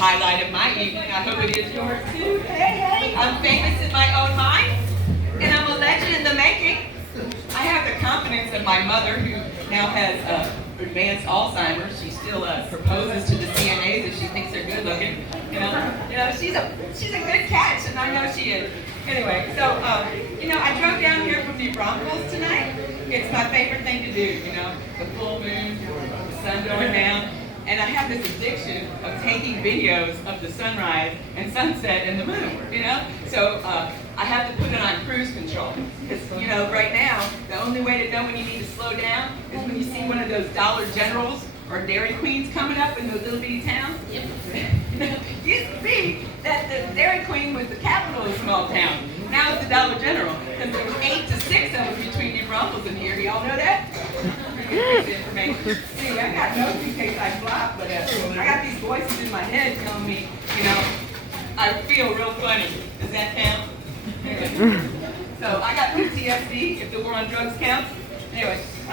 highlight of my evening. I hope it is yours too. Hey, hey, I'm famous in my own mind, and I'm a legend in the making. I have the confidence of my mother, who now has advanced Alzheimer's. She still proposes to the CNAs if she thinks they're good looking. She's a good catch, and I know she is. Anyway, so I drove down here from New Braunfels tonight. It's my favorite thing to do. The full moon, the sun going down. And I have this addiction of taking videos of the sunrise and sunset and the moon, So I have to put it on cruise control. Because, right now, the only way to know when you need to slow down is when you see one of those Dollar Generals or Dairy Queens coming up in those little bitty towns. Yep. It used to be that the Dairy Queen was the capital of a small town. Now it's the Dollar General. Because there was 8 to 6 of them between New Braunfels and here. Y'all know that? Information. Anyway, I got notes in case I flop, but I got these voices in my head telling me, I feel real funny. Does that count? Anyway, so I got PTSD, if the war on drugs counts. Anyway, I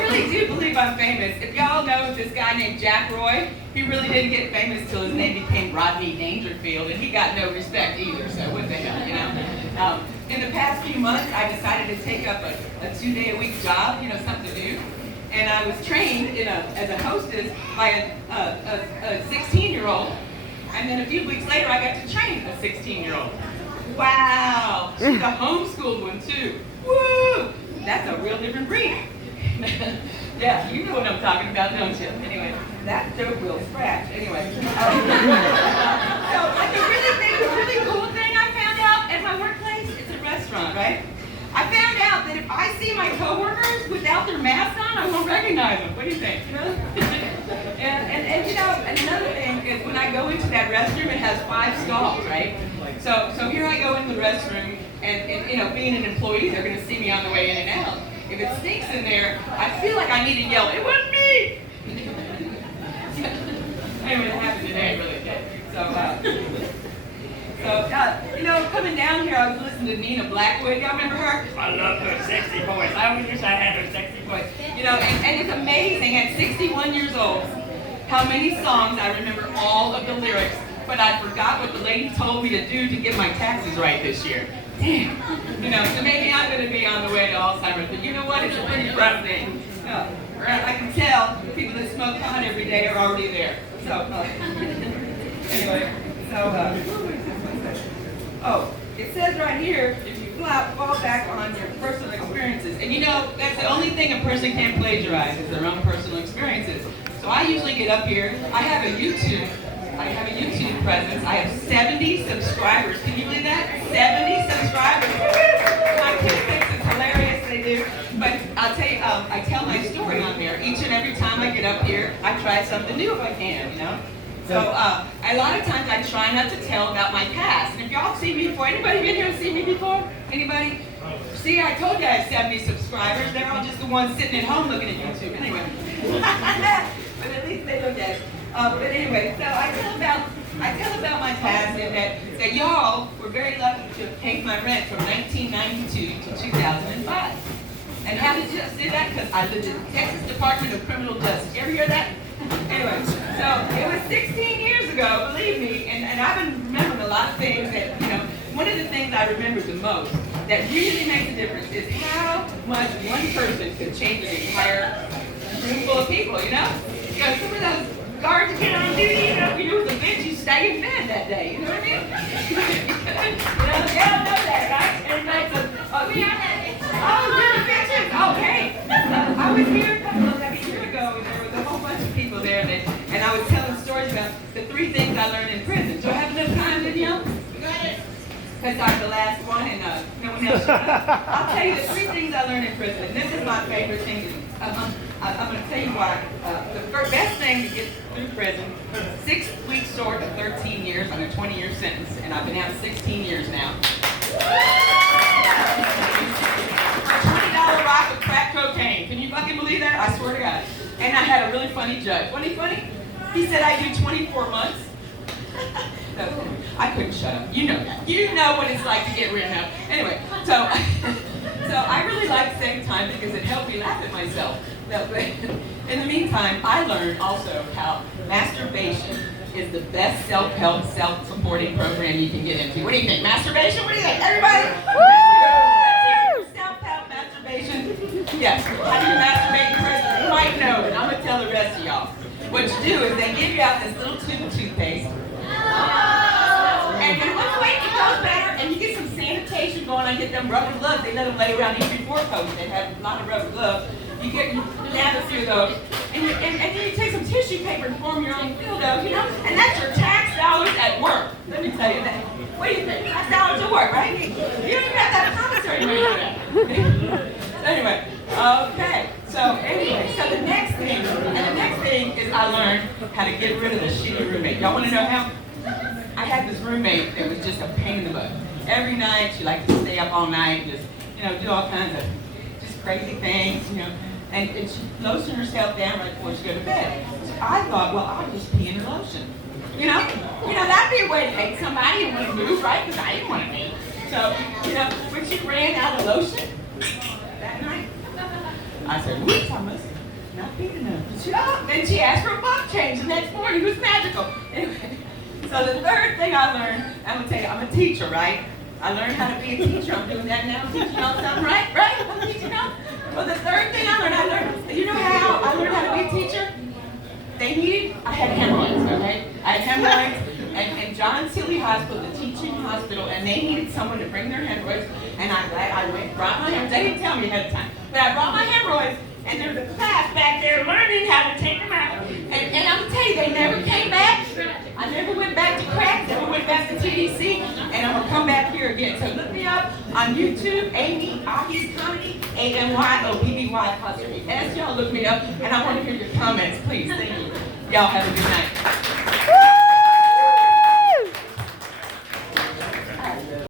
really do believe I'm famous. If y'all know this guy named Jack Roy, he really didn't get famous till his name became Rodney Dangerfield, and he got no respect either, so what the hell, In the past few months, I decided to take up a 2-day-a-week job, something to do. And I was trained as a hostess by a 16-year-old. And then a few weeks later, I got to train a 16-year-old. Wow! She's a homeschooled one, too. Woo! That's a real different breed. Yeah, you know what I'm talking about, don't you? Anyway, that joke will scratch. Anyway. So, the really cool thing I found out at my workplace, it's a restaurant, right? I found out that if I see my coworkers without their masks on, I won't recognize them. What do you think? And another thing is when I go into that restroom, it has 5 stalls, right? So here I go in the restroom, and being an employee, they're going to see me on the way in and out. If it stinks in there, I feel like I need to yell, "It wasn't me!" Anyway, it happened today, really did. So, coming down here, I was listening to Nina Blackwood. Y'all remember her? I love her sexy voice. I always wish I had her sexy voice. And it's amazing at 61 years old how many songs I remember all of the lyrics, but I forgot what the lady told me to do to get my taxes right this year. Damn. So maybe I'm going to be on the way to Alzheimer's, but you know what? It's a pretty rough thing. I can tell people that smoke pot every day are already there. So, anyway, it says right here, if you flop, fall back on your personal experiences. And that's the only thing a person can plagiarize is their own personal experiences. So I usually get up here, I have a YouTube presence. I have 70 subscribers. Can you believe that? 70 subscribers. My kid thinks it's hilarious, they do. But I'll tell you, I tell my story on there. Each and every time I get up here, I try something new if I can, So a lot of times I try not to tell about my past. And if y'all see me before, anybody been here and seen me before? Anybody? See, I told you I have 70 subscribers. They're all just the ones sitting at home looking at YouTube. Anyway. But at least they look at it. But anyway, so I tell about my past and that y'all were very lucky to have paid my rent from 1992 to 2005. And how did you say that? Because I lived in the Texas Department of Criminal Justice. You ever hear that? Anyway, so it was 16 years ago, believe me, and I've been remembering a lot of things that, one of the things I remember the most that really makes a difference is how much one person could change an entire room full of people, Because some of those guards that get on duty, if you was a bitch, you stay in bed that day, you know what I mean? Y'all know that, right? And you're the bitches? Oh, hey. I was here like a year ago, and there was a whole bunch of people there, and I was telling stories about the 3 things I learned in prison. Do I have enough time, Danielle? Because I'm the last one, and no one else. I'll tell you the 3 things I learned in prison. And this is my favorite thing. I'm going to tell you why. The best thing to get through prison, 6 weeks short of 13 years on a 20-year sentence, and I've been out 16 years now. $20 rock of crack cocaine. Can you fucking believe that? I swear to God. And I had a really funny judge. Wasn't he funny? He said I do 24 months. No, I couldn't shut up. You know that. You know what it's like to get written up. Anyway, so I really like the same time because it helped me laugh at myself. No, but in the meantime, I learned also how masturbation is the best self-help, self-supporting program you can get into. What do you think? Masturbation? What do you think? Everybody? Self-help masturbation? Yes. How do you masturbate in prison? You might know, but I'm going to tell the rest of y'all. What you do is they give you out this little tube of toothpaste. And once you wait, it goes better, and you get some sanitation going on. Get them rubber gloves. They let them lay around even before COVID. They have a lot of rubber gloves. You nab a few of those, and then you take some tissue paper and form your own dildo, you know, and that's your tax dollars at work. Let me tell you that. What do you think? Tax dollars at work, right? You don't even have to have a commissary money for that. So anyway, okay. So the next thing is I learned how to get rid of the shitty roommate. Y'all want to know how? I had this roommate that was just a pain in the butt. Every night she liked to stay up all night and just, you know, do all kinds of just crazy things, you know. And she lotioned herself down right before she go to bed. So I thought, well, I'll just pee in her lotion. You know, that'd be a way to hate somebody and want to move, right? Because I didn't want to move. So, you know, when she ran out of lotion that night, I said, whoops, I must not peed enough. Then she asked for a bump change the next morning. It was magical. Anyway, so the third thing I learned, I'm going to tell you, I'm a teacher, right? I learned how to be a teacher. I'm doing that now. I'm teaching y'all something, right? I'm teaching y'all. Well, the third thing I learned, you know how I learned how to be a teacher? I had hemorrhoids, okay? I had hemorrhoids, and John Seeley Hospital, the teaching hospital, and they needed someone to bring their hemorrhoids, and I brought my hemorrhoids. They didn't tell me ahead of time, but I brought my hemorrhoids, and there's a class back there learning how to take them out. And I'm going to tell you, they never came back. I never went back to crack, never went back to TDC, and I'm going to come back here again. So look me up on YouTube, Amy Obbby's Comedy, AMYOBBY'. Y'all look me up, and I want to hear your comments, please. Thank you. Y'all have a good night.